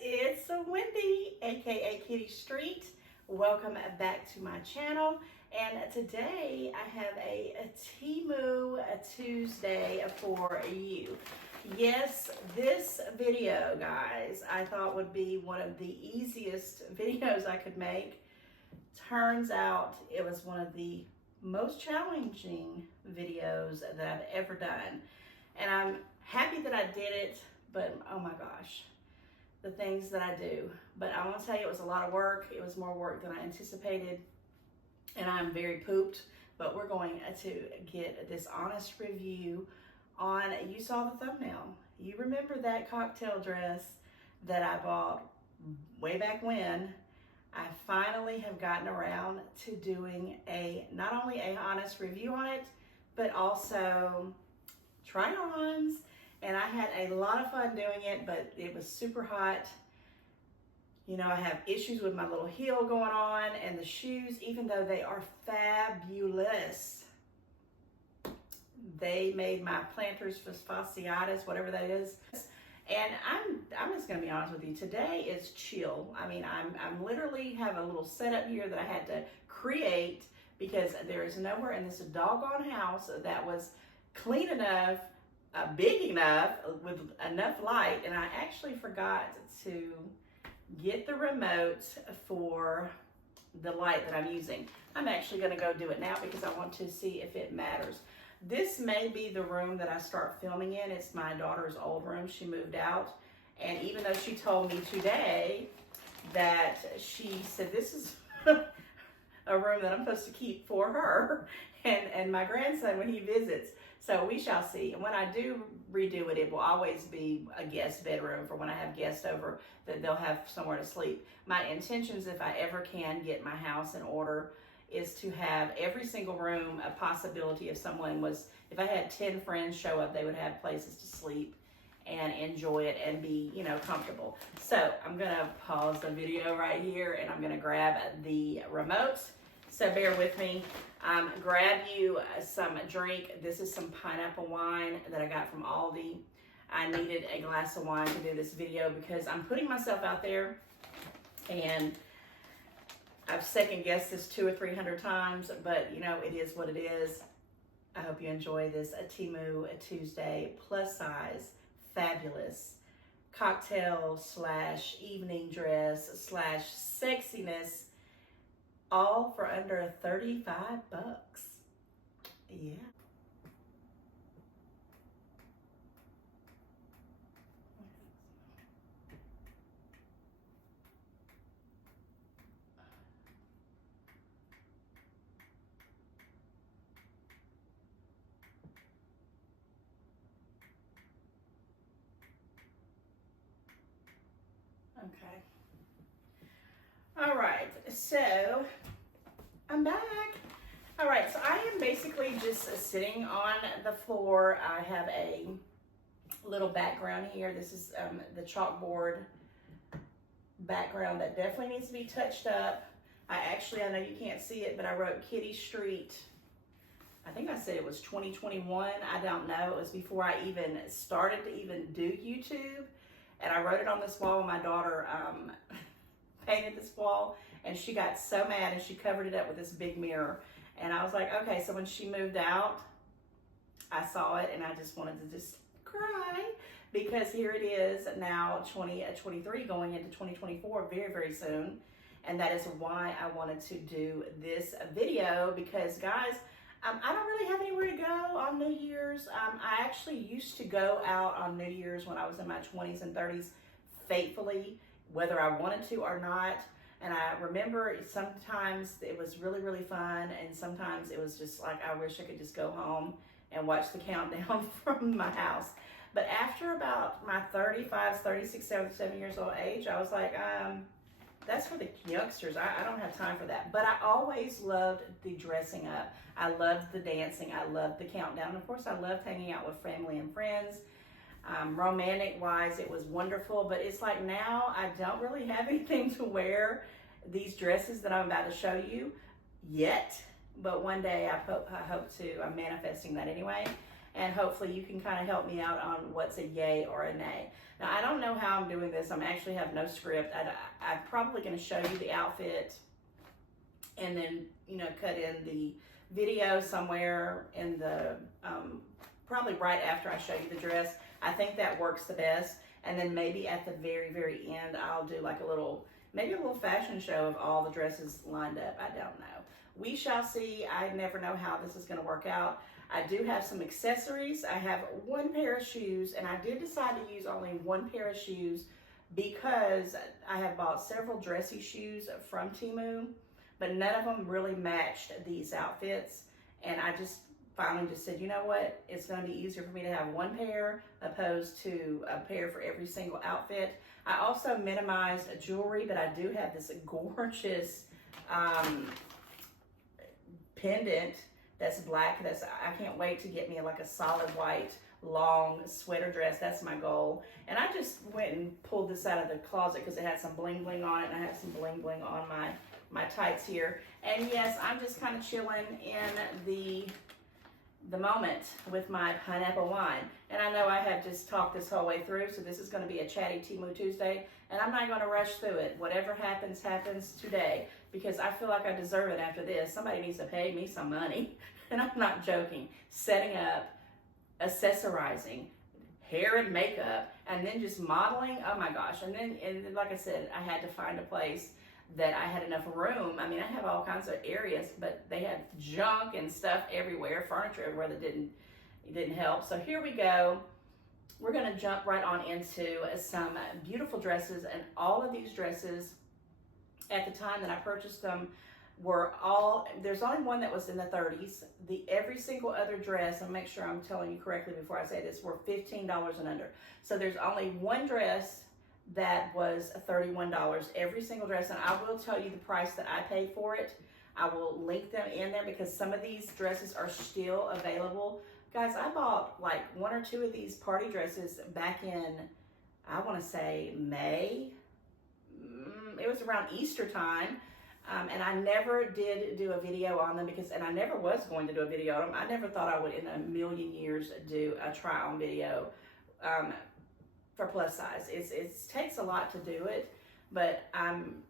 it's Wendy, aka Kitty Street. Welcome back to my channel. And today I have a Temu Tuesday for you. Yes, this video, guys, I thought would be one of the easiest videos I could make. Turns out it was one of the most challenging videos that I've ever done. And I'm happy that I did it, but oh my gosh, the things that I do. But I want to tell you, it was a lot of work. It was more work than I anticipated. And I'm very pooped, but we're going to get this honest review on, you saw the thumbnail. You remember that cocktail dress that I bought way back when. I finally have gotten around to doing not only a honest review on it, but also try-ons. And I had a lot of fun doing it, but it was super hot. You know, I have issues with my little heel going on, and the shoes, even though they are fabulous, they made my plantars fasciitis, whatever that is. And I'm just gonna be honest with you, today is chill. I mean, I'm literally have a little setup here that I had to create because there is nowhere in this doggone house that was clean enough, big enough, with enough light. And I actually forgot to get the remote for the light that I'm using. I'm actually gonna go do it now because I want to see if it matters. This may be the room that I start filming in. It's my daughter's old room. She moved out. And even though she told me today that she said this is a room that I'm supposed to keep for her and my grandson when he visits. So we shall see. And when I do redo it, it will always be a guest bedroom for when I have guests over, that they'll have somewhere to sleep. My intentions, if I ever can get my house in order, is to have every single room a possibility if someone was, if I had 10 friends show up, they would have places to sleep and enjoy it and be, you know, comfortable. So I'm gonna pause the video right here and I'm gonna grab the remote. So bear with me. Grab you some drink. This is some pineapple wine that I got from Aldi. I needed a glass of wine to do this video because I'm putting myself out there, and I've second guessed this 200 or 300 times, but you know, it is what it is. I hope you enjoy this Temu Tuesday plus size, fabulous cocktail slash evening dress slash sexiness, all for under 35 bucks. Yeah. Okay. All right, so I'm back. All right, so I am basically just sitting on the floor. I have a little background here. This is the chalkboard background that definitely needs to be touched up. I know you can't see it, but I wrote Kitty Street. I think I said it was 2021. I don't know. It was before I even started to even do YouTube. And I wrote it on this wall. My daughter painted this wall, and she got so mad, and she covered it up with this big mirror. And I was like, okay, so when she moved out, I saw it, and I just wanted to just cry, because here it is now, 2023 going into 2024 very, very soon. And that is why I wanted to do this video, because guys, I don't really have anywhere to go on New Year's. I actually used to go out on New Year's when I was in my 20s and 30s faithfully, whether I wanted to or not. And I remember sometimes it was really, really fun, and sometimes it was just like, I wish I could just go home and watch the countdown from my house. But after about my 35, 36, 37 years old age, I was like, that's for the youngsters. I don't have time for that. But I always loved the dressing up. I loved the dancing. I loved the countdown. And of course, I loved hanging out with family and friends. Romantic-wise, it was wonderful. But it's like now I don't really have anything to wear these dresses that I'm about to show you yet. But one day I hope to. I'm manifesting that anyway. and hopefully you can kind of help me out on what's a yay or a nay. Now, I don't know how I'm doing this. I'm actually have no script. I'm probably going to show you the outfit and then, you know, cut in the video somewhere in the, probably right after I show you the dress. I think that works the best. And then maybe at the very, very end, I'll do like a little, maybe a little fashion show of all the dresses lined up. I don't know. We shall see. I never know how this is going to work out. I do have some accessories. I have one pair of shoes, and I did decide to use only one pair of shoes because I have bought several dressy shoes from Temu, but none of them really matched these outfits. And I just finally just said, you know what? It's going to be easier for me to have one pair opposed to a pair for every single outfit. I also minimized jewelry, but I do have this gorgeous pendant that's black. I can't wait to get me like a solid white long sweater dress. That's my goal. And I just went and pulled this out of the closet because it had some bling bling on it, and I have some bling bling on my tights here. And yes, I'm just kind of chilling in the moment with my pineapple wine. And I know I have just talked this whole way through, so this is going to be a chatty Temu Tuesday, and I'm not going to rush through it. Whatever happens, happens today, because I feel like I deserve it after this. Somebody needs to pay me some money, and I'm not joking. Setting up, accessorizing, hair and makeup, and then just modeling, oh my gosh. And then like I said, I had to find a place that I had enough room. I mean, I have all kinds of areas, but they had junk and stuff everywhere, furniture everywhere that didn't help. So here we go. We're gonna jump right on into some beautiful dresses, and all of these dresses at the time that I purchased them were all, there's only one that was in the 30s. Every single other dress, and make sure I'm telling you correctly before I say this, were $15 and under. So there's only one dress that was $31, every single dress, and I will tell you the price that I paid for it. I will link them in there because some of these dresses are still available. Guys, I bought like one or two of these party dresses back in, I want to say May. It was around Easter time, and I never did do a video on them and I never was going to do a video on them. I never thought I would in a million years do a try on video for plus size. It takes a lot to do it, but I'm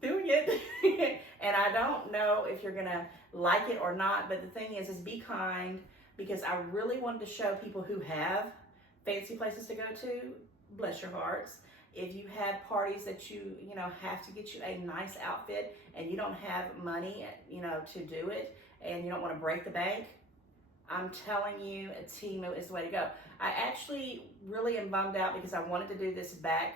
doing it. And I don't know if you're gonna like it or not, but the thing is be kind, because I really wanted to show people who have fancy places to go to, bless your hearts. If you have parties that you know have to get you a nice outfit and you don't have money, you know, to do it, and you don't want to break the bank, I'm telling you, Temu is the way to go. I actually really am bummed out because I wanted to do this I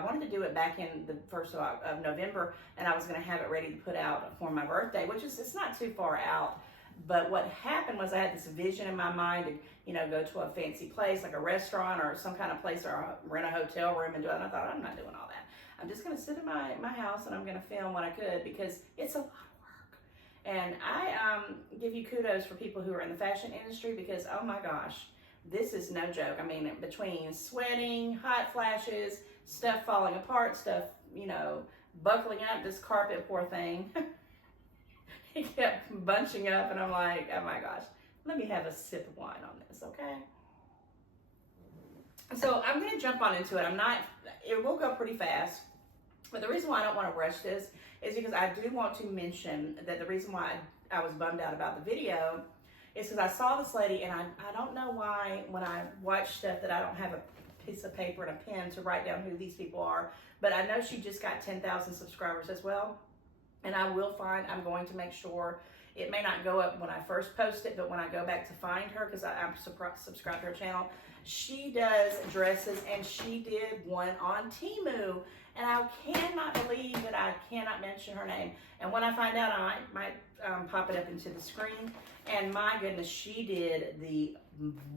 wanted to do it back in the 1st of November, and I was going to have it ready to put out for my birthday, which is, it's not too far out. But what happened was I had this vision in my mind to, you know, go to a fancy place like a restaurant or some kind of place, or rent a hotel room and do it. And I thought, I'm not doing all that. I'm just going to sit in my house and I'm going to film what I could, because it's a lot of work. And I give you kudos for people who are in the fashion industry, because, oh my gosh, this is no joke. I mean, between sweating, hot flashes, stuff falling apart, stuff, you know, buckling up, this carpet, poor thing. It kept bunching up, and I'm like, oh my gosh, let me have a sip of wine on this, okay? So I'm gonna jump on into it. It will go pretty fast, but the reason why I don't wanna rush this is because I do want to mention that the reason why I was bummed out about the video is because I saw this lady, and I don't know why when I watch stuff that I don't have a piece of paper and a pen to write down who these people are, but I know she just got 10,000 subscribers as well. And I'm going to make sure, it may not go up when I first post it, but when I go back to find her, because I'm subscribed to her channel, she does dresses, and she did one on Temu. And I cannot believe that I cannot mention her name. And when I find out, I might pop it up into the screen. And my goodness, she did the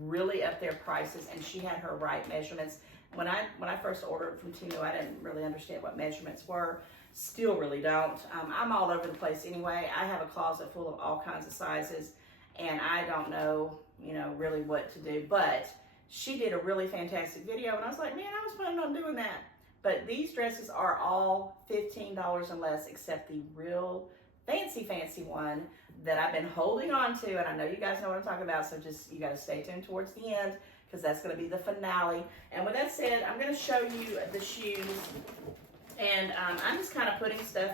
really up there prices, and she had her right measurements. When I first ordered from Temu, I didn't really understand what measurements were. Still really don't. I'm all over the place anyway. I have a closet full of all kinds of sizes, and I don't know, you know, really what to do. But she did a really fantastic video, and I was like, man, I was planning on doing that. But these dresses are all $15 and less, except the real fancy one that I've been holding on to, and I know you guys know what I'm talking about, so just, you gotta stay tuned towards the end, because that's gonna be the finale. And with that said, I'm gonna show you the shoes, and I'm just kind of putting stuff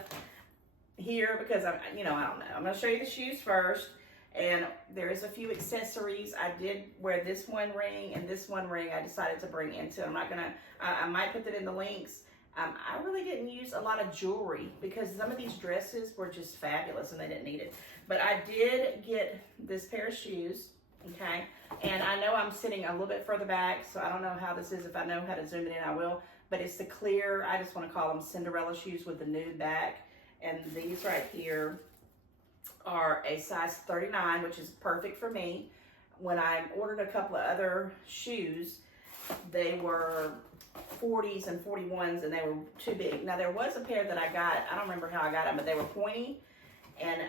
here because I don't know. I'm gonna show you the shoes first, and there is a few accessories. I did wear this one ring and this one ring I decided to bring into. I'm not gonna, I might put that in the links. I really didn't use a lot of jewelry because some of these dresses were just fabulous and they didn't need it. But I did get this pair of shoes, okay? And I know I'm sitting a little bit further back, so I don't know how this is. If I know how to zoom it in, I will. But it's the clear, I just want to call them Cinderella shoes with the nude back. And these right here are a size 39, which is perfect for me. When I ordered a couple of other shoes, they were 40s and 41s, and they were too big. Now, there was a pair that I got, I don't remember how I got them, but they were pointy, and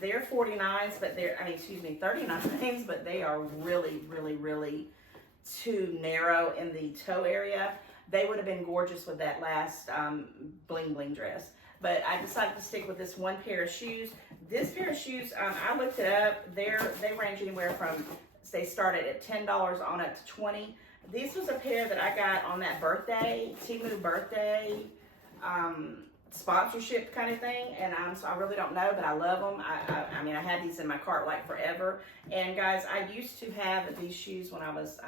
they're 49s, but they're, 39s, but they are really, really, really too narrow in the toe area. They would have been gorgeous with that last bling bling dress. But I decided to stick with this one pair of shoes. This pair of shoes, I looked it up. They range anywhere from, they started at $10 on up to $20. This was a pair that I got on that birthday, Temu birthday sponsorship kind of thing. And so I really don't know, but I love them. I had these in my cart like forever. And guys, I used to have these shoes when I was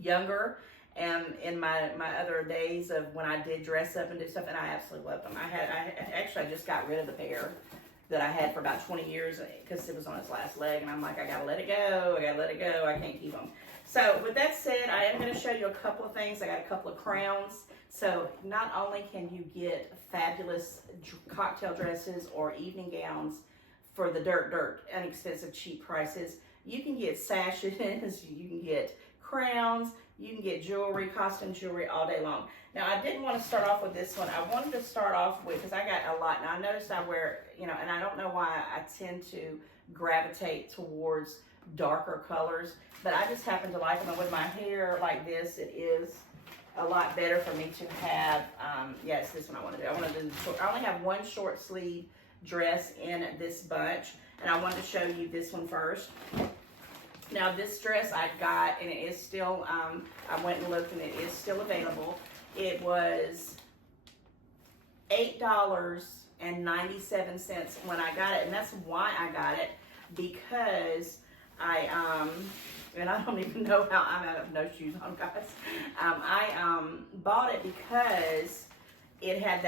younger. And in my other days of when I did dress up and do stuff, and I absolutely loved them. I just got rid of the pair that I had for about 20 years because it was on its last leg, and I'm like, I gotta let it go, I can't keep them. So with that said, I am gonna show you a couple of things. I got a couple of crowns. So not only can you get fabulous cocktail dresses or evening gowns for the dirt, inexpensive, cheap prices, you can get sashes, you can get crowns, you can get jewelry, costume jewelry all day long. Now, I didn't want to start off with this one. I wanted to start off with, because I got a lot. Now, I noticed I wear, and I don't know why I tend to gravitate towards darker colors, but I just happen to like them. And with my hair like this, it is a lot better for me to have, it's this one I want to do. I only have one short sleeve dress in this bunch, and I wanted to show you this one first. Now, this dress I got, and it is still, I went and looked, and it is still available. It was $8.97 when I got it, and that's why I got it, because and I don't even know how, I have no shoes on, guys. I bought it because it had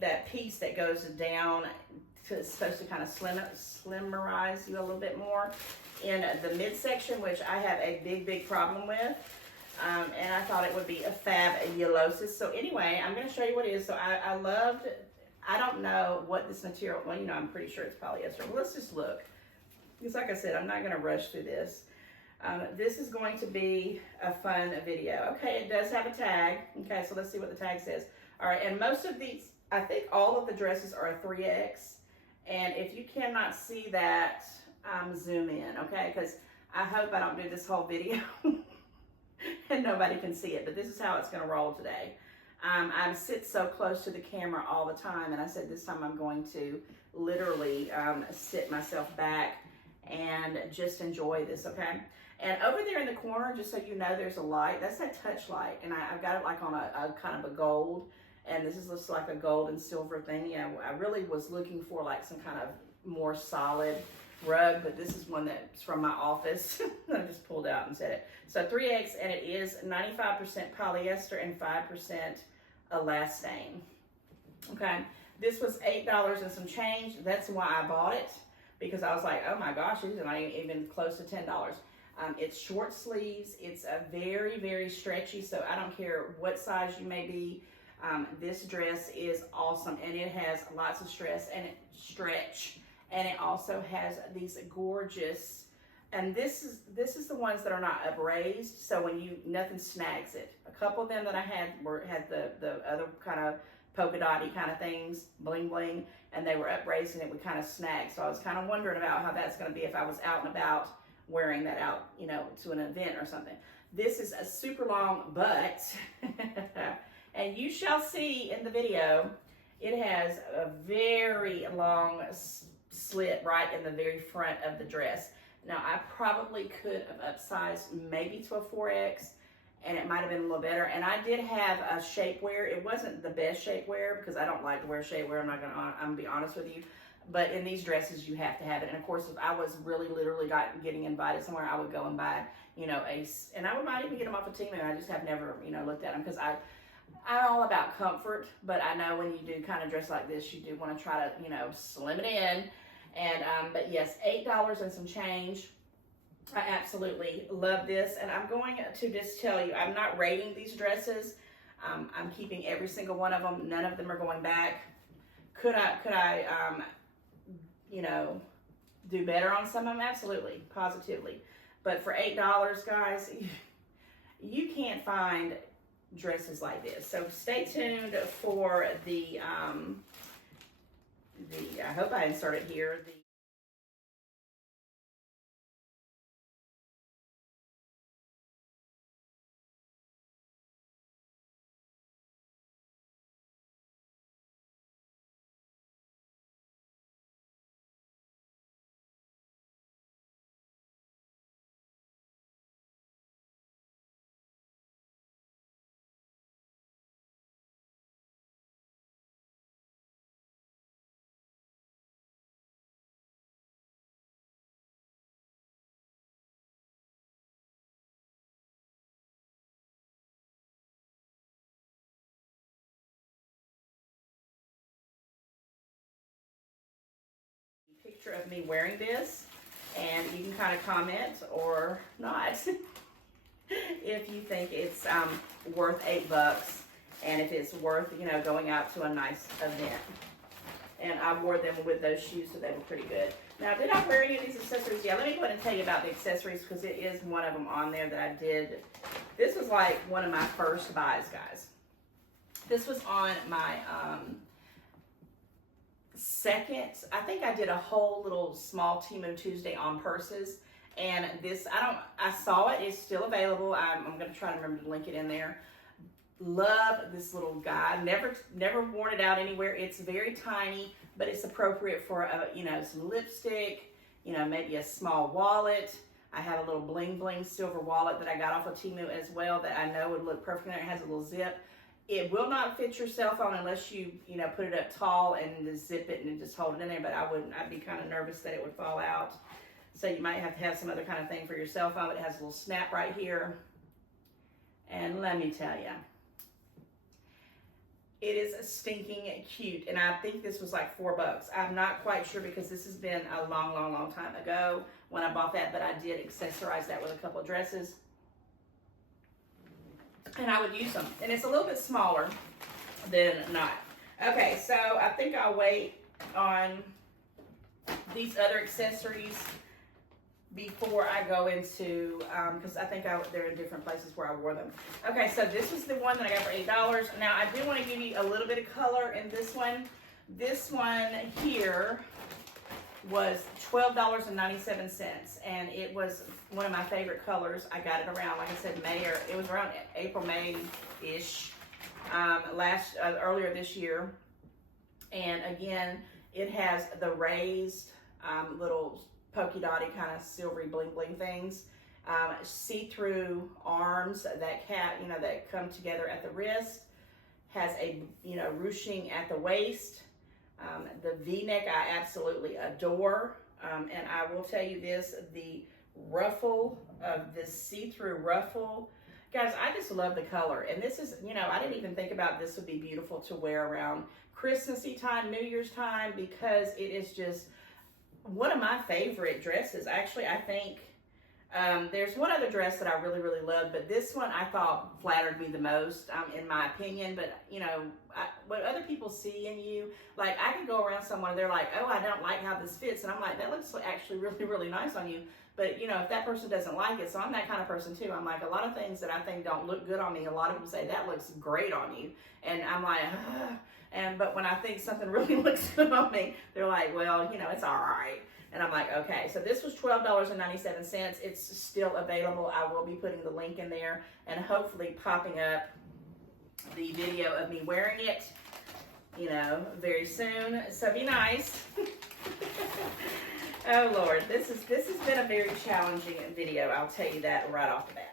that piece that goes down, it's supposed to kind of slimmerize you a little bit more in the midsection, which I have a big problem with. And I thought it would be a fabulosis. So anyway, I'm going to show you what it is. So I don't know what this material, well, I'm pretty sure it's polyester. Well, let's just look. Because like I said, I'm not going to rush through this. This is going to be a fun video. Okay, it does have a tag. Okay, so let's see what the tag says. All right, and most of these, I think all of the dresses are a 3X. And if you cannot see that, zoom in, okay? Because I hope I don't do this whole video and nobody can see it, but this is how it's gonna roll today. I sit so close to the camera all the time, and I said this time I'm going to literally sit myself back and just enjoy this, okay? And over there in the corner, just so you know, there's a light. That's that touch light, and I've got it like on a kind of a gold, and this looks like a gold and silver thing. I really was looking for like some kind of more solid rug, but this is one that's from my office. I just pulled out and said it. So 3X, and it is 95% polyester and 5% elastane. Okay, this was $8 and some change. That's why I bought it, because I was like, oh my gosh, these are not even close to $10. It's short sleeves. It's a very stretchy, so I don't care what size you may be. This dress is awesome, and it has lots of stretch, and it also has these gorgeous, and this is the ones that are not upraised, so when nothing snags it. A couple of them that I had had the other kind of polka dotty kind of things, bling bling, and they were upraised and it would kind of snag. So I was kind of wondering about how that's going to be if I was out and about wearing that out, to an event or something. This is a super long butt, and you shall see in the video. It has a very long slit right in the very front of the dress. Now, I probably could have upsized maybe to a 4X, and it might have been a little better. And I did have a shapewear. It wasn't the best shapewear because I don't like to wear shapewear. I'm gonna be honest with you. But in these dresses, you have to have it. And of course, if I was really literally getting invited somewhere, I would go and buy, you know, and I might even get them off of Temu. I just have never, you know, looked at them because I'm all about comfort. But I know when you do kind of dress like this, you do want to try to, you know, slim it in. And but yes, $8 and some change. I absolutely love this, and I'm going to just tell you, I'm not rating these dresses. I'm keeping every single one of them. None of them are going back. Could I you know, do better on some of them? Absolutely, positively. But for $8, guys, you can't find dresses like this. So stay tuned for the I hope I insert it here. Picture of me wearing this, and you can kind of comment or not if you think it's worth $8 and if it's worth, you know, going out to a nice event. And I wore them with those shoes, so they were pretty good. Now, did I wear any of these accessories? Yeah, let me go ahead and tell you about the accessories because it is one of them on there that I did. This was like one of my first buys, guys. This was on my second, I think I did a whole little small Temu Tuesday on purses, and this, I saw it, it's still available. I'm going to try to remember to link it in there. Love this little guy. Never worn it out anywhere. It's very tiny, but it's appropriate for you know, some lipstick, you know, maybe a small wallet. I have a little bling bling silver wallet that I got off of Temu as well that I know would look perfect there. It has a little zip. It will not fit your cell phone unless you know, put it up tall and just zip it and just hold it in there, but I'd be kind of nervous that it would fall out. So you might have to have some other kind of thing for your cell phone. It has a little snap right here. And let me tell you, it is stinking cute. And I think this was like $4. I'm not quite sure because this has been a long time ago when I bought that, but I did accessorize that with a couple of dresses. And I would use them. And it's a little bit smaller than not. Okay, so I think I'll wait on these other accessories before I go into, because I think they're in different places where I wore them. Okay, so this is the one that I got for $8. Now, I do want to give you a little bit of color in this one. This one here was $12.97, and it was one of my favorite colors. I got it around, like I said, it was around April, May-ish, earlier this year. And again, it has the raised little polka dotty kind of silvery bling bling things, see-through arms that that come together at the wrist, has a ruching at the waist. The V-neck I absolutely adore, and I will tell you this, the ruffle of this see-through ruffle, guys, I just love the color. And this is, I didn't even think about this would be beautiful to wear around Christmassy time, New Year's time, because it is just one of my favorite dresses. Actually, I think there's one other dress that I really love, but this one I thought flattered me the most, in my opinion. But what other people see in you, like I could go around someone, they're like, oh, I don't like how this fits, and I'm like, that looks actually really nice on you. But if that person doesn't like it, so I'm that kind of person too. I'm like, a lot of things that I think don't look good on me, a lot of people say that looks great on you, and I'm like, ugh. But when I think something really looks good on me, they're like, well, it's all right. And I'm like, okay. So this was $12.97. It's still available. I will be putting the link in there and hopefully popping up the video of me wearing it. you know, very soon. So be nice. Oh Lord, this has been a very challenging video. I'll tell you that right off the bat.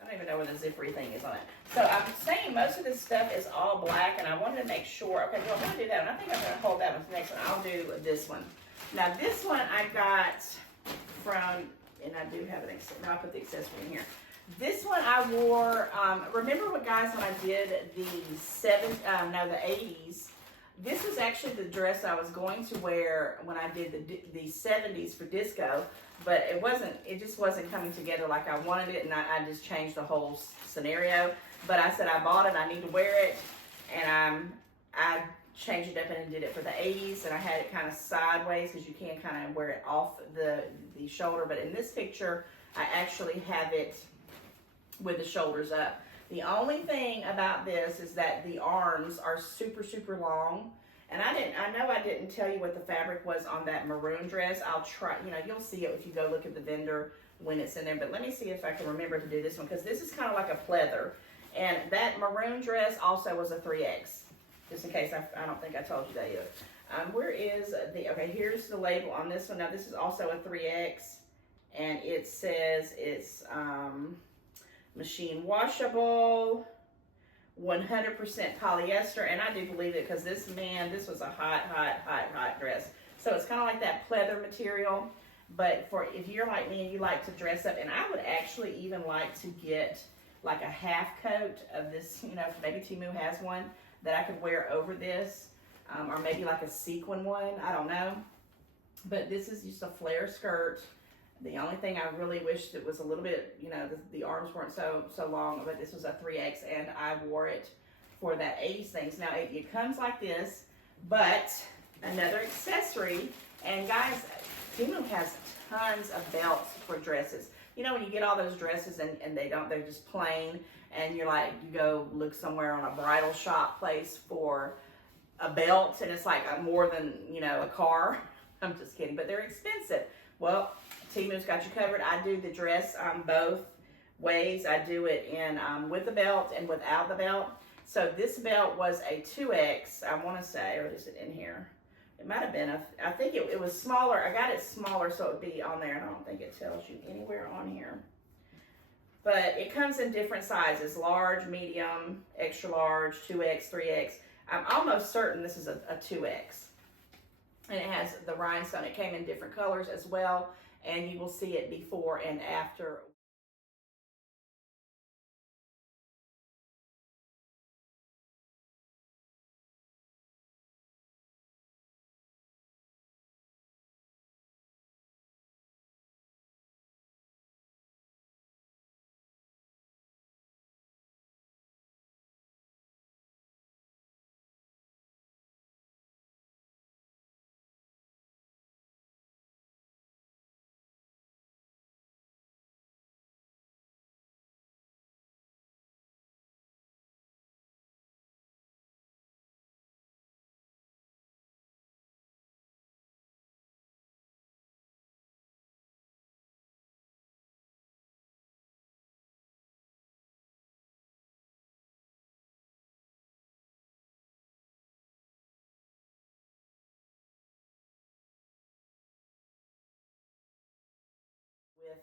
I don't even know where the zippery thing is on it. So I'm saying most of this stuff is all black, and I wanted to make sure. Okay, well, I'm going to do that one. I think I'm going to hold that one to the next one. I'll do this one. Now, this one I got from, and I do have an accessory. Now I put the accessory in here. This one I wore, remember what, guys, when I did the 80s, this was actually the dress I was going to wear when I did the 70s for disco, but it just wasn't coming together like I wanted it, and I just changed the whole scenario. But I said I bought it, I need to wear it, and I changed it up and did it for the 80s, and I had it kind of sideways because you can kind of wear it off the shoulder. But in this picture, I actually have it with the shoulders up. The only thing about this is that the arms are super, super long. And I know I didn't tell you what the fabric was on that maroon dress. I'll try, you know, you'll see it if you go look at the vendor when it's in there. But let me see if I can remember to do this one, because this is kind of like a pleather. And that maroon dress also was a 3X, just in case I don't think I told you that either. Where is the, okay, here's the label on this one. Now this is also a 3X, and it says it's machine washable, 100% polyester, and I do believe it, because this was a hot dress. So it's kind of like that pleather material, but for if you're like me and you like to dress up, and I would actually even like to get like a half coat of this, you know, maybe Temu has one that I could wear over this, or maybe like a sequin one, I don't know. But this is just a flare skirt. The only thing I really wished it was a little bit, you know, the arms weren't so long, but this was a 3X, and I wore it for that 80s things. Now, it comes like this, but another accessory, and guys, Temu has tons of belts for dresses. You know, when you get all those dresses and they're just plain, and you're like, you go look somewhere on a bridal shop place for a belt, and it's like more than, you know, a car. I'm just kidding, but they're expensive. Well, Temu's got you covered. I do the dress both ways. I do it in with the belt and without the belt. So this belt was a 2X, I want to say, or is it in here? It might have been, I think it was smaller. I got it smaller so it would be on there, and I don't think it tells you anywhere on here. But it comes in different sizes: large, medium, extra large, 2X, 3X. I'm almost certain this is a 2X. And it has the rhinestone. It came in different colors as well, and you will see it before and after.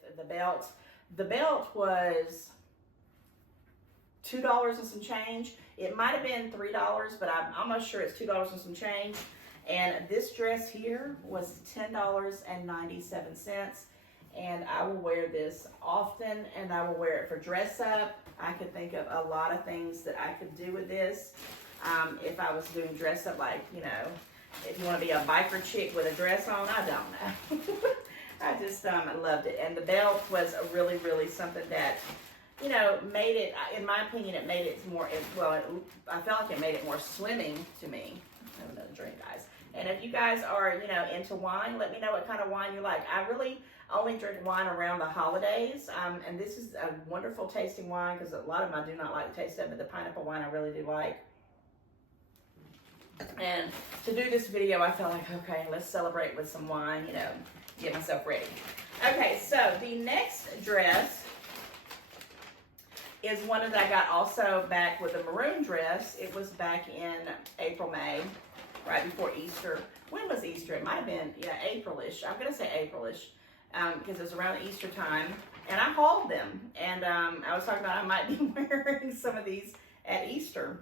With the belt. The belt was $2 and some change. It might have been $3, but I'm almost sure it's $2 and some change. And this dress here was $10.97. And I will wear this often, and I will wear it for dress up. I could think of a lot of things that I could do with this. if I was doing dress up, like, you know, if you want to be a biker chick with a dress on, I don't know. I just loved it. And the belt was really, really something that, you know, made it, in my opinion, it made it more, I felt like it made it more swimming to me. I have another drink, guys. And if you guys are, you know, into wine, let me know what kind of wine you like. I really only drink wine around the holidays. And this is a wonderful tasting wine, because a lot of them I do not like the taste of, but the pineapple wine I really do like. And to do this video, I felt like, okay, let's celebrate with some wine, you know, get myself ready. Okay, so the next dress is one that I got also back with a maroon dress. It was back in April, May, right before Easter. When was Easter? It might have been, yeah, April-ish. I'm going to say April-ish, because it was around Easter time. And I hauled them. And I was talking about I might be wearing some of these at Easter,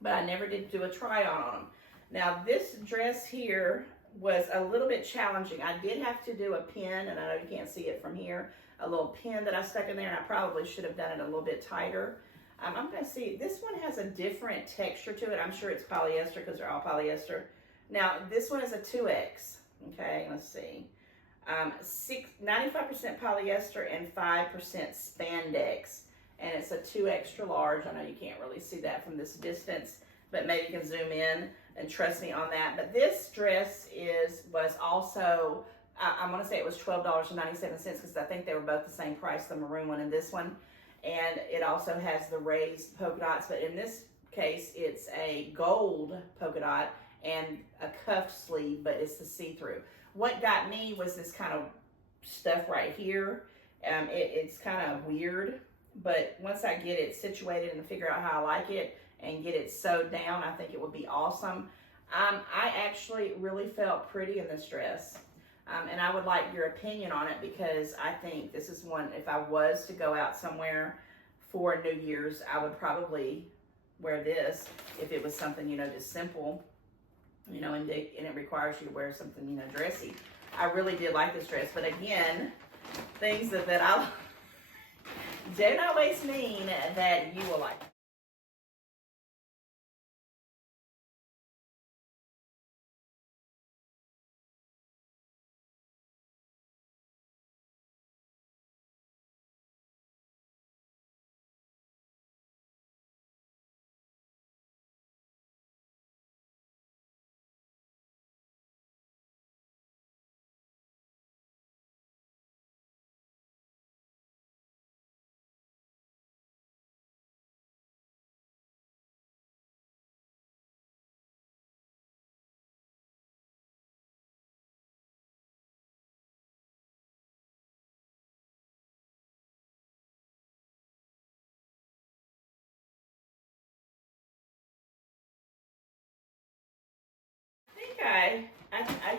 but I never did do a try-on on them. Now, this dress here was a little bit challenging. I did have to do a pin, and I know you can't see it from here, a little pin that I stuck in there, and I probably should have done it a little bit tighter. I'm going to see, this one has a different texture to it. I'm sure it's polyester because they're all polyester. Now, this one is a 2X. Okay, let's see. 95% polyester and 5% spandex. And it's a 2 extra large. I know you can't really see that from this distance, but maybe you can zoom in and trust me on that. But this dress was also, I'm going to say it was $12.97, because I think they were both the same price, the maroon one and this one. And it also has the raised polka dots, but in this case, it's a gold polka dot and a cuffed sleeve, but it's the see-through. What got me was this kind of stuff right here. It's kind of weird, but once I get it situated and figure out how I like it and get it sewed down, I think it would be awesome. I actually really felt pretty in this dress. And I would like your opinion on it, because I think this is one, if I was to go out somewhere for New Year's, I would probably wear this if it was something, you know, just simple, you know, and it requires you to wear something, you know, dressy. I really did like this dress, but again, things that I do not always mean that you will like.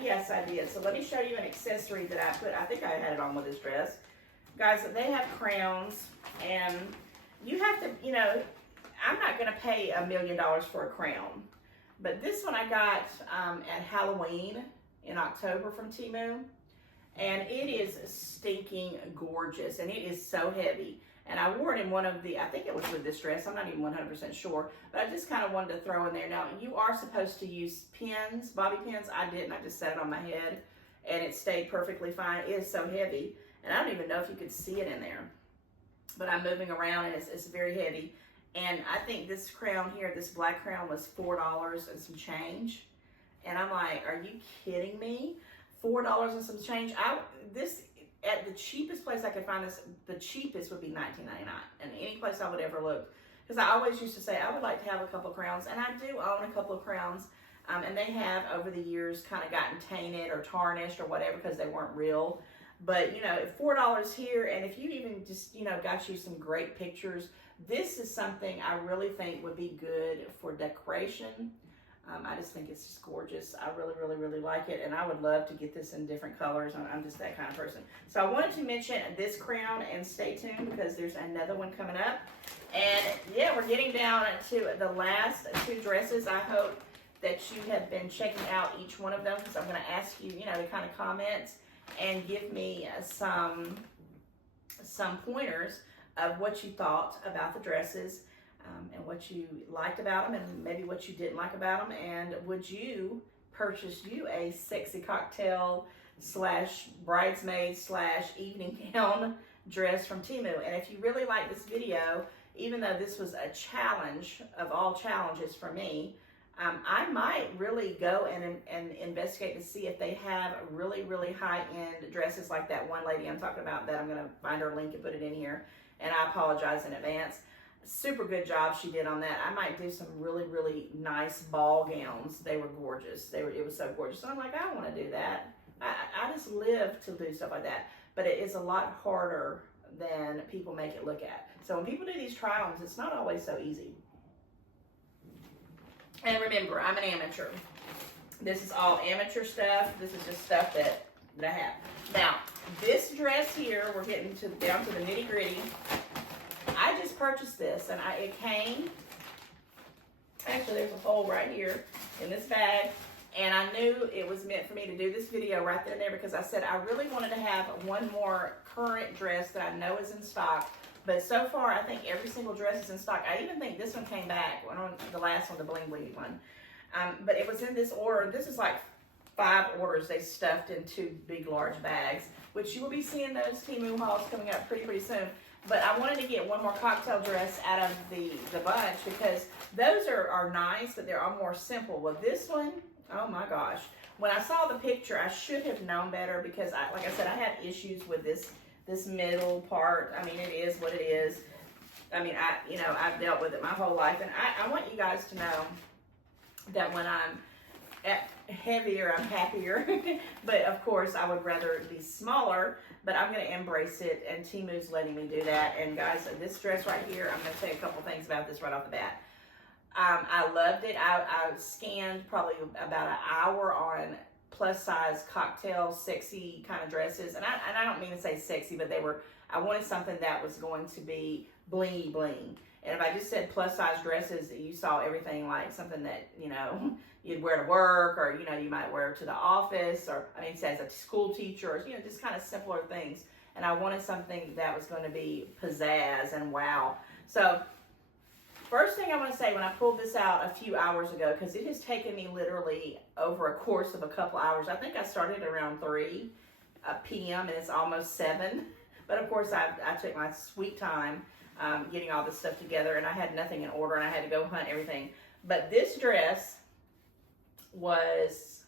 Yes, I did. So let me show you an accessory that I put. I think I had it on with this dress. Guys, they have crowns, and you have to, you know, I'm not going to pay $1 million for a crown. But this one I got at Halloween in October from Temu. And it is stinking gorgeous, and it is so heavy. And I wore it in one of the, I think it was with this dress, I'm not even 100% sure, but I just kind of wanted to throw in there. Now, you are supposed to use pins, bobby pins. I didn't, I just set it on my head, and it stayed perfectly fine. It is so heavy, and I don't even know if you could see it in there. But I'm moving around, and it's very heavy. And I think this crown here, this black crown, was $4 and some change. And I'm like, are you kidding me? $4 and some change. At the cheapest place I could find this, the cheapest would be $19.99. And any place I would ever look. Because I always used to say, I would like to have a couple of crowns. And I do own a couple of crowns. And they have, over the years, kind of gotten tainted or tarnished or whatever because they weren't real. But, you know, $4 here, and if you even just, you know, got you some great pictures, this is something I really think would be good for decoration. I just think it's just gorgeous. I really, really, really like it, and I would love to get this in different colors. I'm just that kind of person. So I wanted to mention this crown, and stay tuned because there's another one coming up. And yeah, we're getting down to the last two dresses. I hope that you have been checking out each one of them, because I'm going to ask you, you know, to kind of comment and give me some pointers of what you thought about the dresses. and what you liked about them and maybe what you didn't like about them. And would you purchase you a sexy cocktail slash bridesmaid slash evening gown dress from Temu? And if you really like this video, even though this was a challenge of all challenges for me, I might really go and investigate to see if they have really, really high-end dresses like that one lady I'm talking about, that I'm going to find her link and put it in here. And I apologize in advance. Super good job she did on that. I might do some really, really nice ball gowns. They were gorgeous. It was so gorgeous. So I'm like, I want to do that. I just live to do stuff like that. But it is a lot harder than people make it look at. So when people do these try-ons, it's not always so easy. And remember, I'm an amateur. This is all amateur stuff. This is just stuff that I have. Now, this dress here, we're getting down to the nitty-gritty. I just purchased this, and it came, actually there's a hole right here in this bag, and I knew it was meant for me to do this video right there and there, because I said I really wanted to have one more current dress that I know is in stock. But so far, I think every single dress is in stock. I even think this one came back, the last one, the bling bling one. But it was in this order. This is like 5 orders they stuffed in 2 big, large bags, which you will be seeing those Temu hauls coming up pretty soon. But I wanted to get one more cocktail dress out of the bunch, because those are nice, but they're all more simple. Well, this one, oh my gosh. When I saw the picture, I should have known better, because, like I said, I had issues with this middle part. I mean, it is what it is. I mean, I've dealt with it my whole life, and I want you guys to know that when I'm heavier, I'm happier. But of course, I would rather it be smaller, but I'm going to embrace it, and Temu's letting me do that. And guys, this dress right here, I'm going to say a couple things about this right off the bat. I loved it. I scanned probably about an hour on plus size cocktail sexy kind of dresses, and I don't mean to say sexy, but I wanted something that was going to be blingy bling. And if I just said plus size dresses, you saw everything like something that you'd wear to work, or you might wear to the office, or as a school teacher, or just kind of simpler things. And I wanted something that was going to be pizzazz and wow. So first thing I want to say, when I pulled this out a few hours ago, because it has taken me literally over a course of a couple hours. I think I started around 3 p.m. and it's almost 7. But of course, I took my sweet time getting all this stuff together, and I had nothing in order, and I had to go hunt everything. But this dress was,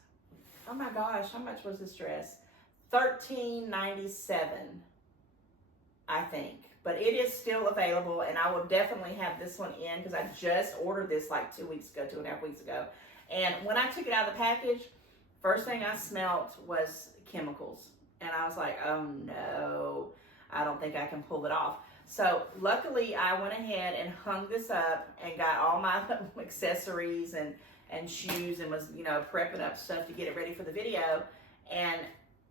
oh my gosh, how much was this dress? $13.97, I think. But it is still available, and I will definitely have this one in, because I just ordered this like 2.5 weeks ago. And when I took it out of the package, first thing I smelt was chemicals. And I was like, oh no, I don't think I can pull it off. So luckily, I went ahead and hung this up and got all my accessories and shoes, and was prepping up stuff to get it ready for the video. And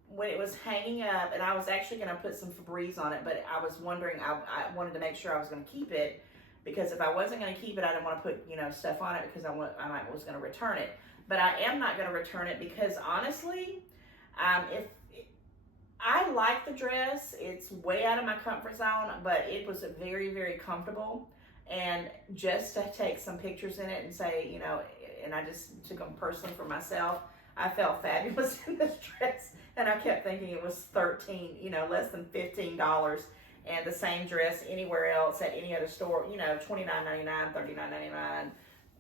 when it was hanging up, and I was actually going to put some Febreze on it, but I was wondering, I wanted to make sure I was going to keep it, because if I wasn't going to keep it, I didn't want to put stuff on it, because I was going to return it. But I am not going to return it, because honestly, if I like the dress, it's way out of my comfort zone, but it was very, very comfortable. And just to take some pictures in it and say, and I just took them personally for myself, I felt fabulous in this dress. And I kept thinking it was less than $15. And the same dress anywhere else at any other store, $29.99, $39.99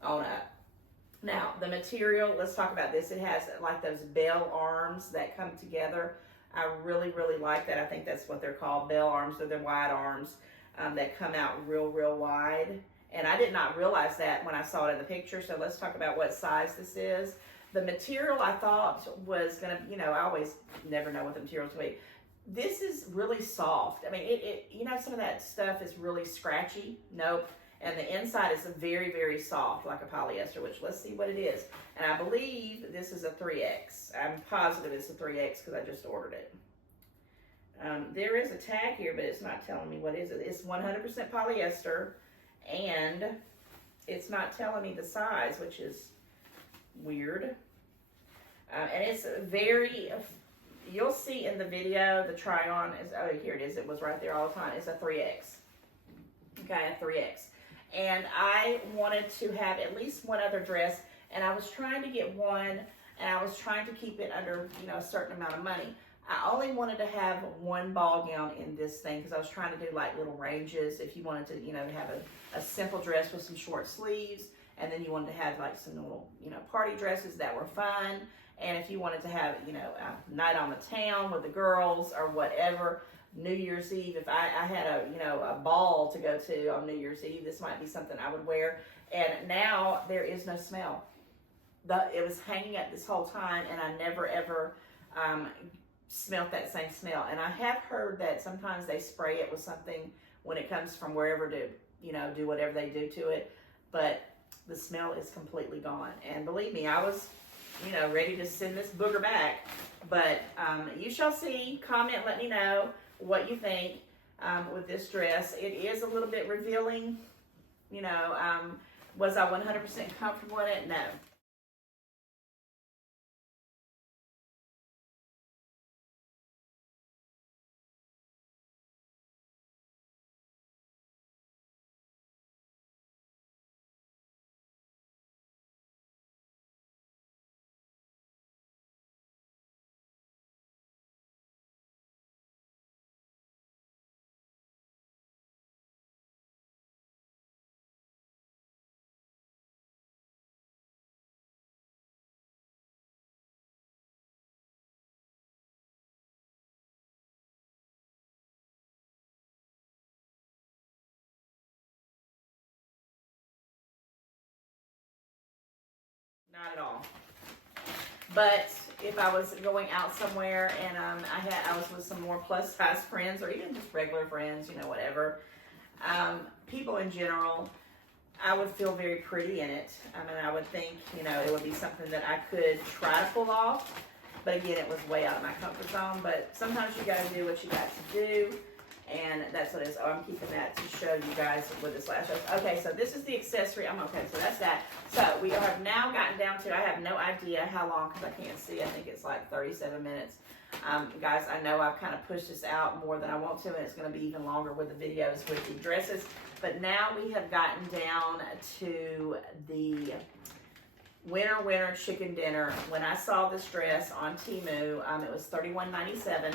on up. Now, the material, let's talk about this. It has like those bell arms that come together. I really, really like that. I think that's what they're called, bell arms. They're the wide arms that come out real, real wide. And I did not realize that when I saw it in the picture. So let's talk about what size this is. The material I thought was going to, I always never know what the material's going to be. This is really soft. I mean, some of that stuff is really scratchy. Nope. And the inside is very, very soft, like a polyester, which let's see what it is. And I believe this is a 3X. I'm positive it's a 3X because I just ordered it. There is a tag here, but it's not telling me what is it. It's 100% polyester, and it's not telling me the size, which is weird. And it's very, you'll see in the video, the try on is, oh, here it is. It was right there all the time. It's a 3X. Okay, a 3X. and I wanted to have at least one other dress, and I was trying to get one, and I was trying to keep it under, you know, a certain amount of money. I only wanted to have one ball gown in this thing because I was trying to do like little ranges. If you wanted to, you know, have a simple dress with some short sleeves, and then you wanted to have like some little, you know, party dresses that were fun. And if you wanted to have, you know, a night on the town with the girls or whatever, New Year's Eve, if I had a, you know, a ball to go to on New Year's Eve, this might be something I would wear. And now there is no smell. It was hanging up this whole time, and I never ever smelt that same smell. And I have heard that sometimes they spray it with something when it comes from wherever to, you know, do whatever they do to it. But the smell is completely gone. And believe me, I was, you know, ready to send this booger back. But you shall see. Comment, let me know what you think with this dress. It is a little bit revealing. You know, was I 100% comfortable in it? No. Not at all. But if I was going out somewhere and I was with some more plus size friends, or even just regular friends, you know, whatever, people in general, I would feel very pretty in it. I mean, I would think, you know, it would be something that I could try to pull off. But again, it was way out of my comfort zone. But sometimes you got to do what you got to do. And that's what it is. Oh, I'm keeping that to show you guys with this last dress. Okay, so this is the accessory. Okay, so that's that. So we have now gotten down to, I have no idea how long because I can't see. I think it's like 37 minutes. Guys, I know I've kind of pushed this out more than I want to, and it's going to be even longer with the videos with the dresses. But now we have gotten down to the winter chicken dinner. When I saw this dress on Temu, it was $31.97.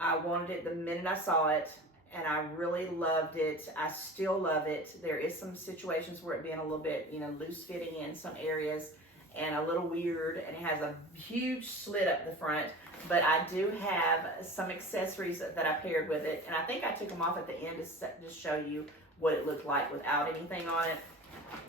I wanted it the minute I saw it, and I really loved it. I still love it. There is some situations where it being a little bit, you know, loose fitting in some areas and a little weird, and it has a huge slit up the front, but I do have some accessories that I paired with it, and I think I took them off at the end to just show you what it looked like without anything on it.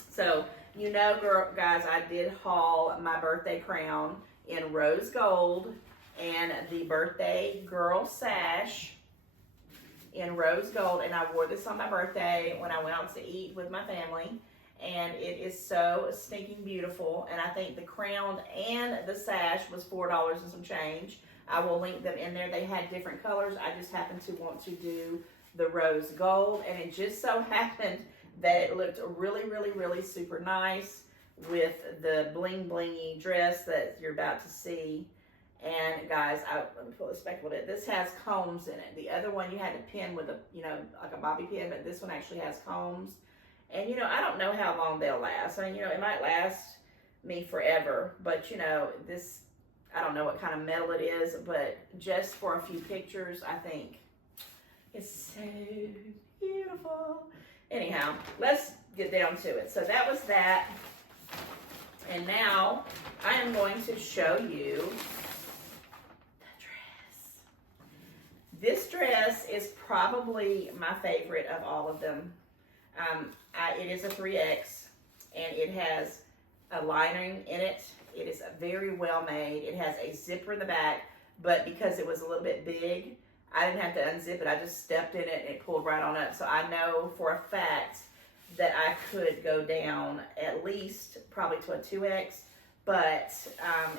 So, you know, guys, I did haul my birthday crown in rose gold, and the birthday girl sash in rose gold, and I wore this on my birthday when I went out to eat with my family, and it is so stinking beautiful. And I think the crown and the sash was $4 and some change. I will link them in there. They had different colors. I just happened to want to do the rose gold, and it just so happened that it looked really, really, really super nice with the bling blingy dress that you're about to see. And guys, let me pull this back a little bit. This has combs in it. The other one you had to pin with a, you know, like a bobby pin, but this one actually has combs. And, you know, I don't know how long they'll last. I mean, you know, it might last me forever, but, you know, this, I don't know what kind of metal it is, but just for a few pictures, I think it's so beautiful. Anyhow, let's get down to it. So that was that. And now I am going to show you this dress. Is probably my favorite of all of them. It is a 3X, and it has a lining in it. It is very well made. It has a zipper in the back, but because it was a little bit big, I didn't have to unzip it. I just stepped in it and it pulled right on up. So I know for a fact that I could go down at least probably to a 2X, but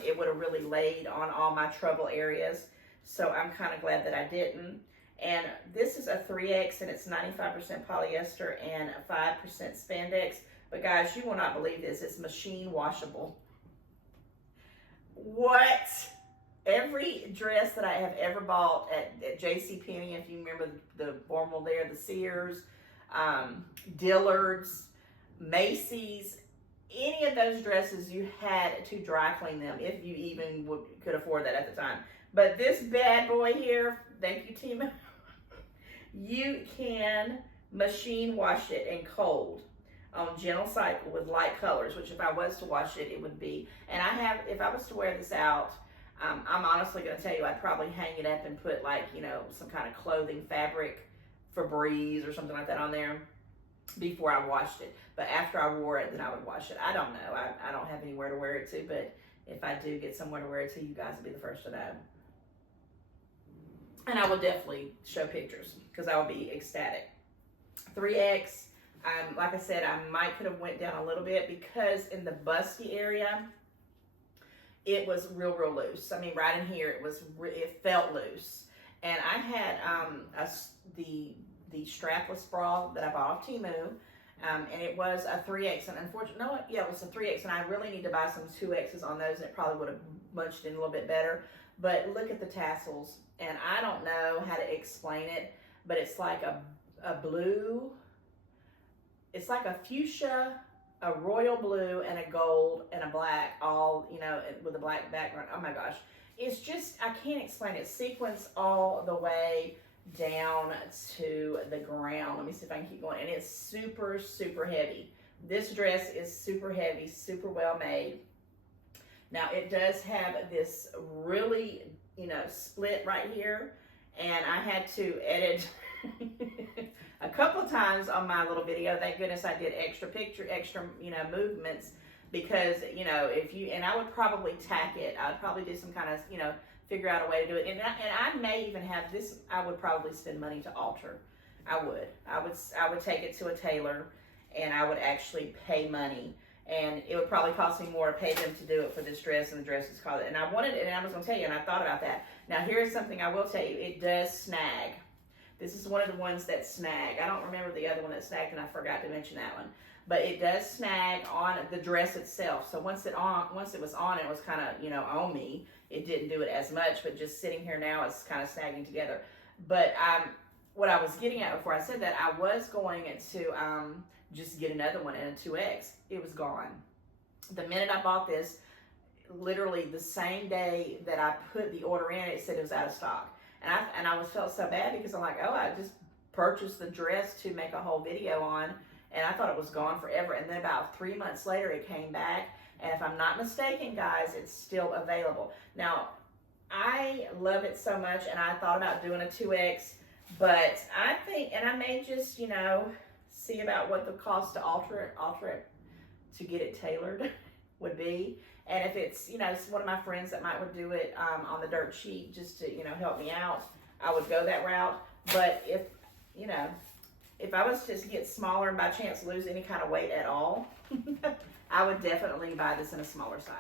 it would have really laid on all my trouble areas. So I'm kind of glad that I didn't. And this is a 3X, and it's 95% polyester and 5% spandex. But guys, you will not believe this. It's machine washable. What? Every dress that I have ever bought at JCPenney, if you remember the formal there, the Sears, Dillard's, Macy's, any of those dresses, you had to dry clean them if you even could afford that at the time. But this bad boy here, thank you, Temu, you can machine wash it in cold on gentle cycle with light colors, which if I was to wash it, it would be. And I have, if I was to wear this out, I'm honestly going to tell you, I'd probably hang it up and put like, you know, some kind of clothing fabric, Febreze or something like that on there before I washed it. But after I wore it, then I would wash it. I don't know. I don't have anywhere to wear it to, but if I do get somewhere to wear it to, you guys will be the first to know. And I will definitely show pictures because I will be ecstatic. 3X, like I said, I might could have went down a little bit because in the busty area, it was real loose. I mean, right in here, it felt loose. And I had the strapless bra that I bought off Temu, and it was a 3X. And unfortunately, no, yeah, it was a 3X. And I really need to buy some 2Xs on those, and it probably would have munched in a little bit better. But look at the tassels, and I don't know how to explain it, but it's like a blue. It's like a fuchsia, a royal blue, and a gold, and a black, all, you know, with a black background. Oh my gosh. It's just, I can't explain it. Sequins all the way down to the ground. Let me see if I can keep going. And it's super heavy. This dress is super heavy, super well made. Now it does have this really, you know, split right here. And I had to edit a couple of times on my little video. Thank goodness I did extra, you know, movements, because, you know, and I would probably tack it. I would probably do some kind of, you know, figure out a way to do it. And I may even have this, I would probably spend money to alter. I would take it to a tailor, and I would actually pay money. And it would probably cost me more to pay them to do it for this dress, and the dress is called it. And I wanted it, and I was going to tell you, and I thought about that. Now, here's something I will tell you. It does snag. This is one of the ones that snag. I don't remember the other one that snagged, and I forgot to mention that one. But it does snag on the dress itself. So once it was on, it was kind of, you know, on me. It didn't do it as much, but just sitting here now, it's kind of snagging together. But what I was getting at before I said that, I was going to just get another one in a 2X. It was gone. The minute I bought this, literally the same day that I put the order in, it said it was out of stock. And I felt so bad because I'm like, oh, I just purchased the dress to make a whole video on, and I thought it was gone forever. And then about 3 months later, it came back. And if I'm not mistaken, guys, it's still available. Now, I love it so much, and I thought about doing a 2X, but I think, and I may just, you know, see about what the cost to alter it to get it tailored would be. And if it's, you know, it's one of my friends that might would do it on the dirt sheet just to, you know, help me out, I would go that route. But if, you know, if I was to just get smaller and by chance lose any kind of weight at all, I would definitely buy this in a smaller size.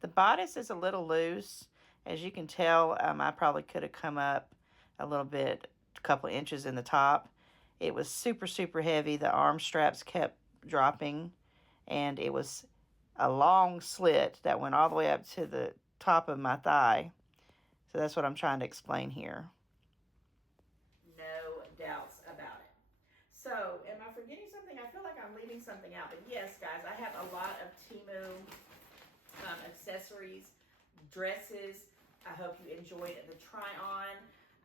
The bodice is a little loose. As you can tell, I probably could have come up a little bit, a couple inches in the top. It was super, super heavy. The arm straps kept dropping, and it was a long slit that went all the way up to the top of my thigh. So that's what I'm trying to explain here. No doubts about it. So, am I forgetting something? I feel like I'm leaving something out. But yes, guys, I have a lot of Temu accessories, dresses. I hope you enjoyed the try on.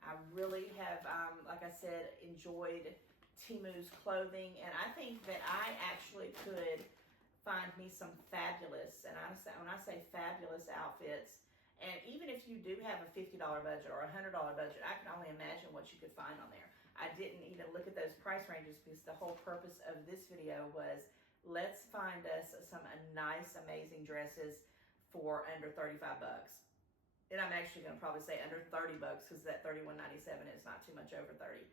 I really have, like I said, enjoyed Temu's clothing, and I think that I actually could find me some fabulous, and when I say fabulous outfits, and even if you do have a $50 budget or a $100 budget, I can only imagine what you could find on there. I didn't even look at those price ranges because the whole purpose of this video was let's find us some nice, amazing dresses for under 35 bucks. And I'm actually going to probably say under 30 bucks because that $31.97 is not too much over 30.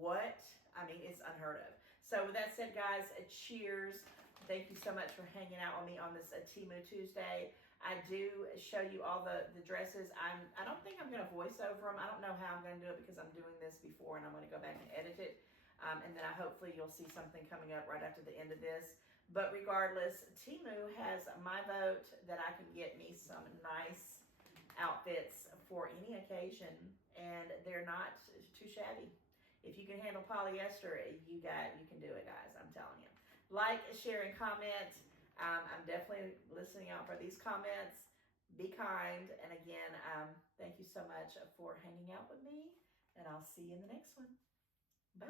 What? I mean, it's unheard of. So with that said, guys, cheers. Thank you so much for hanging out with me on this Temu Tuesday. I do show you all the dresses. I don't think I'm going to voice over them. I don't know how I'm going to do it because I'm doing this before and I'm going to go back and edit it. And then hopefully you'll see something coming up right after the end of this. But regardless, Temu has my vote that I can get me some nice outfits for any occasion, and they're not too shabby. If you can handle polyester, you can do it, guys. I'm telling you. Like, share, and comment. I'm definitely listening out for these comments. Be kind, and again, thank you so much for hanging out with me, and I'll see you in the next one. Bye.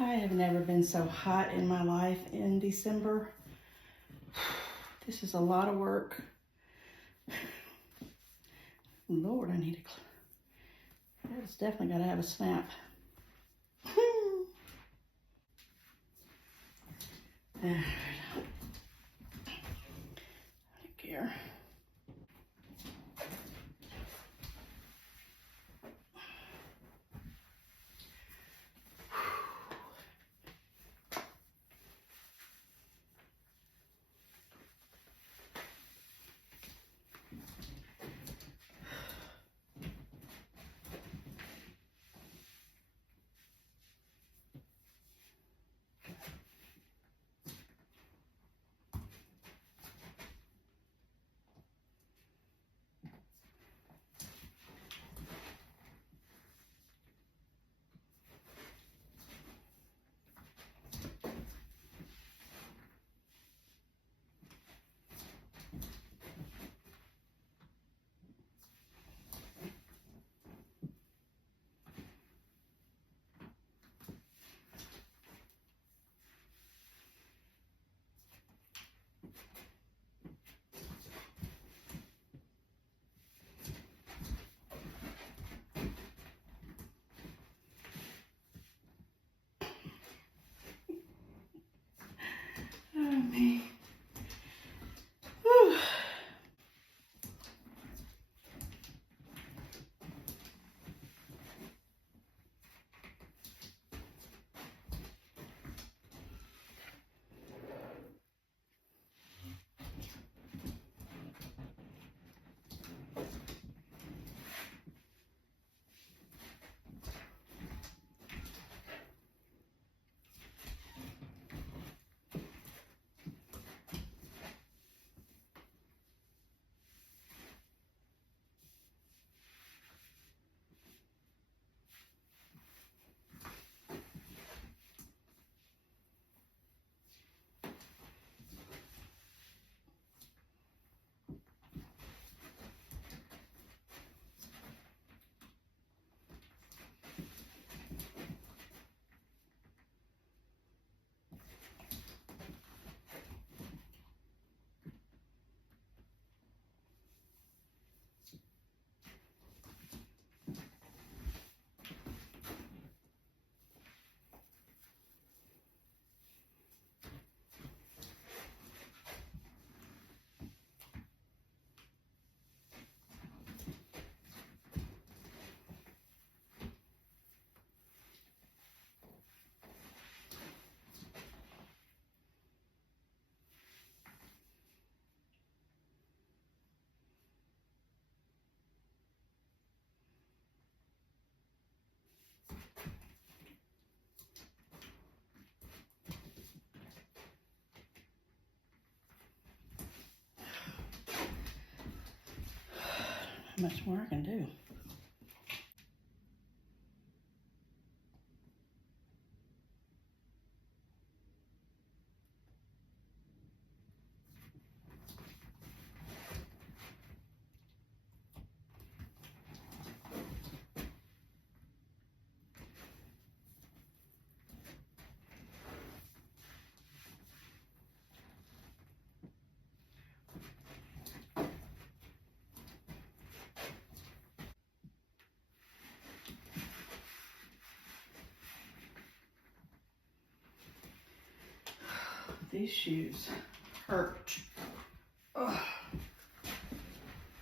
I have never been so hot in my life in December. This is a lot of work. Lord, I need to, it's definitely got to have a snap. I don't care. how much more I can do. These shoes hurt.